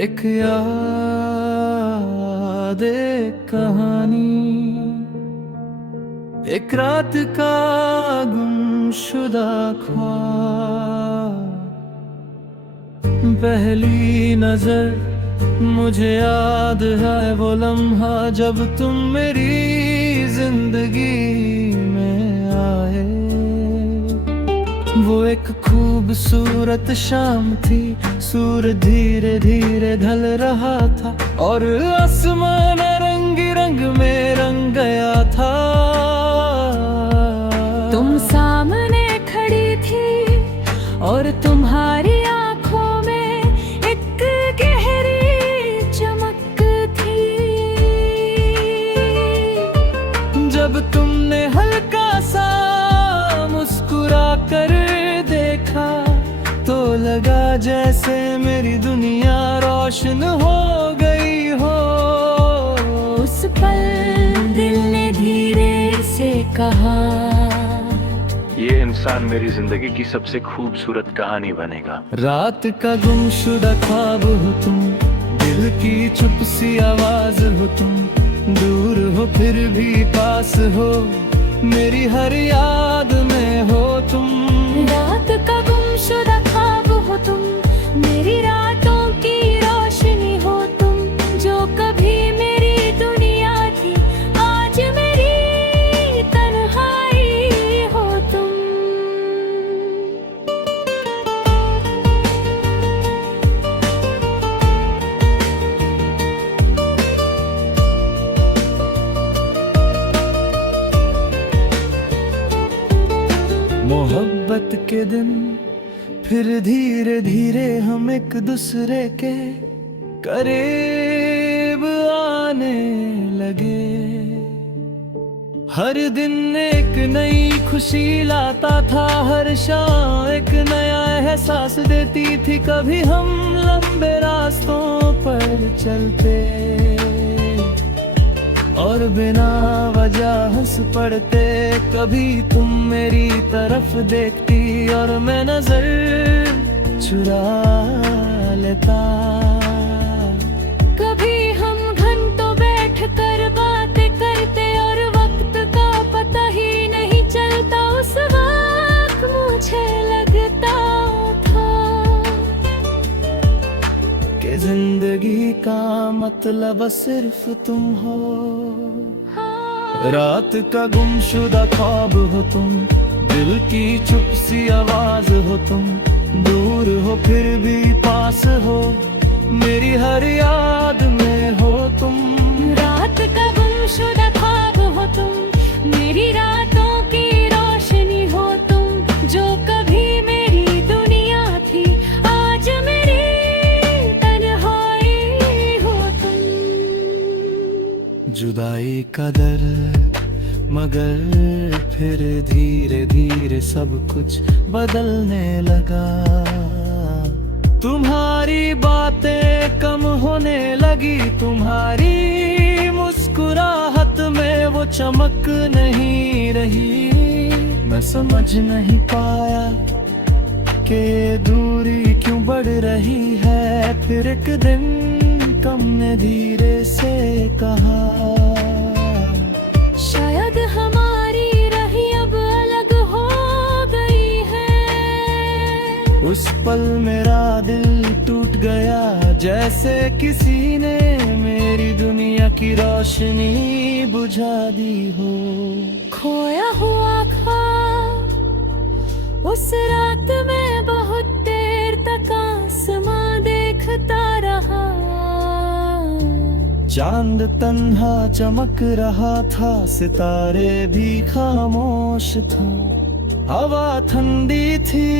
एक याद, एक कहानी, एक रात का गुमशुदा ख्वाब। पहली नजर मुझे याद है वो लम्हा जब तुम मेरी जिंदगी में आए। वो एक खूबसूरत शाम थी, सूरज धीरे धीरे ढल रहा था और आसमान रंग रंग में रंग गया था। तुम सामने खड़ी थी और तुम्हारी आंखों में एक गहरी चमक थी। जब तुमने हल्का सा मुस्कुरा कर देखा तो लगा जैसे मेरी दुनिया रोशन हो गई हो। उस पल दिल ने धीरे से कहा, ये इंसान मेरी जिंदगी की सबसे खूबसूरत कहानी बनेगा। रात का गुमशुदा ख्वाब हो तुम, दिल की चुप सी आवाज हो तुम, दूर हो फिर भी पास हो, मेरी हर याद में हो तुम। रात का गुमशुदा ख्वाब हो तुम, मेरी रातों की रोशनी हो तुम, जो कभी मेरी दुनिया थी आज मेरी तन्हाई हो तुम। मोहब्बत के दिन फिर धीरे धीरे हम एक दूसरे के करीब आने लगे। हर दिन एक नई खुशी लाता था, हर शाम एक नया एहसास देती थी। कभी हम लंबे रास्तों पर चलते और बिना वजह हंस पड़ते। कभी तुम मेरी तरफ देखती और मैं नजर चुरा लेता। कभी हम घंटों बैठ कर बातें करते और वक्त का पता ही नहीं चलता। उस वक्त मुझे लगता था कि जिंदगी का मतलब सिर्फ तुम हो। रात का गुमशुदा ख्वाब हो तुम, दिल की चुप सी आवाज हो तुम, दूर हो फिर भी पास हो, मेरी हर याद में हो तुम। रात का गुमशुदा ख्वाब हो तुम, मेरी रातों की रोशनी हो तुम, जो कभी मेरी दुनिया थी आज मेरी तन्हाई हो तुम। जुदाई का दर्द मगर फिर धीरे धीरे सब कुछ बदलने लगा। तुम्हारी बातें कम होने लगी, तुम्हारी मुस्कुराहट में वो चमक नहीं रही। मैं समझ नहीं पाया कि ये दूरी क्यों बढ़ रही है। फिर एक दिन कम ने धीरे से कहा, शायद हमारी राहें अब अलग हो गई है। उस पल मेरा दिल टूट गया, जैसे किसी ने मेरी दुनिया की रोशनी बुझा दी हो। खोया हुआ ख्वाब उस रात में बहुत देर तक आसमां देखता रहा। चांद तन्हा चमक रहा था, सितारे भी खामोश था, हवा ठंडी थी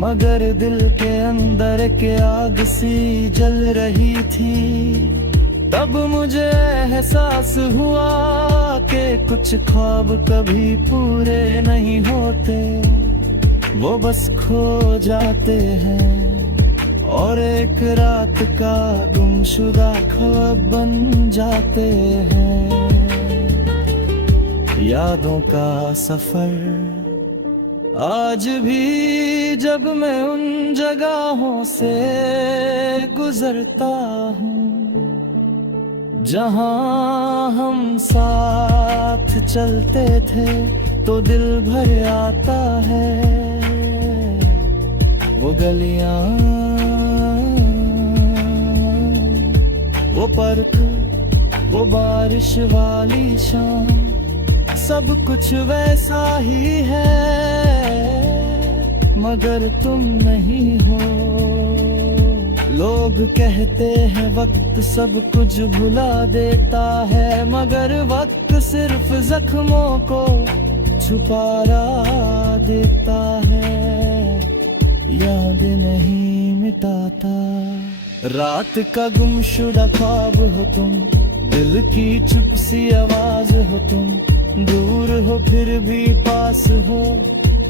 मगर दिल के अंदर के आग सी जल रही थी। तब मुझे एहसास हुआ कि कुछ ख्वाब कभी पूरे नहीं होते, वो बस खो जाते हैं और एक रात का गुमशुदा ख्वाब बन जाते हैं। यादों का सफर आज भी जब मैं उन जगहों से गुजरता हूँ जहाँ हम साथ चलते थे, तो दिल भर आता है। वो गलियाँ, वो पर्क, वो बारिश वाली शाम, सब कुछ वैसा ही है, मगर तुम नहीं हो। लोग कहते हैं वक्त सब कुछ भुला देता है, मगर वक्त सिर्फ जख्मों को छुपा देता है, याद नहीं मिटाता। रात का गुमशुदा ख्वाब हो तुम, दिल की चुप सी आवाज हो तुम, दूर हो फिर भी पास हो,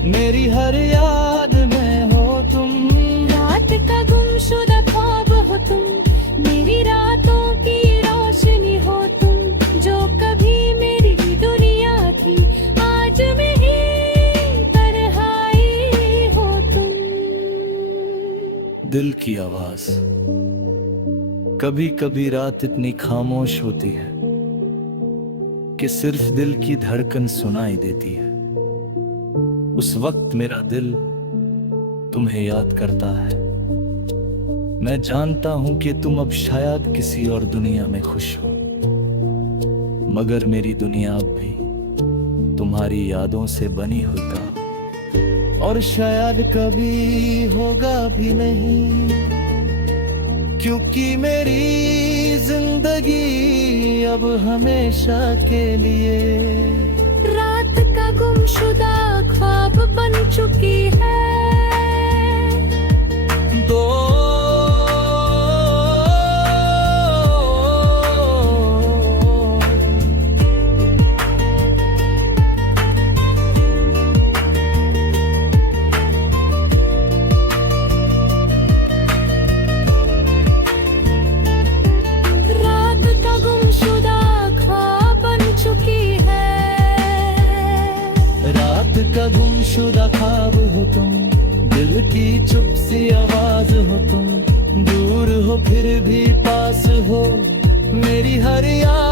मेरी हर याद में हो तुम। रात का गुमशुदा ख्वाब हो तुम, मेरी रातों की रोशनी हो तुम, जो कभी मेरी दुनिया थी, आज मेरी तन्हाई हो तुम। दिल की आवाज। कभी कभी रात इतनी खामोश होती है कि सिर्फ दिल की धड़कन सुनाई देती है। उस वक्त मेरा दिल तुम्हें याद करता है। मैं जानता हूं कि तुम अब शायद किसी और दुनिया में खुश हो, मगर मेरी दुनिया अब भी तुम्हारी यादों से बनी हुई था, और शायद कभी होगा भी नहीं, क्योंकि मेरी जिंदगी अब हमेशा के लिए रात का गुमशुदा ख्वाब बन चुकी है। दो का गुमशुदा ख्वाब हो तुम, दिल की चुप सी आवाज हो तुम, दूर हो फिर भी पास हो, मेरी हर याद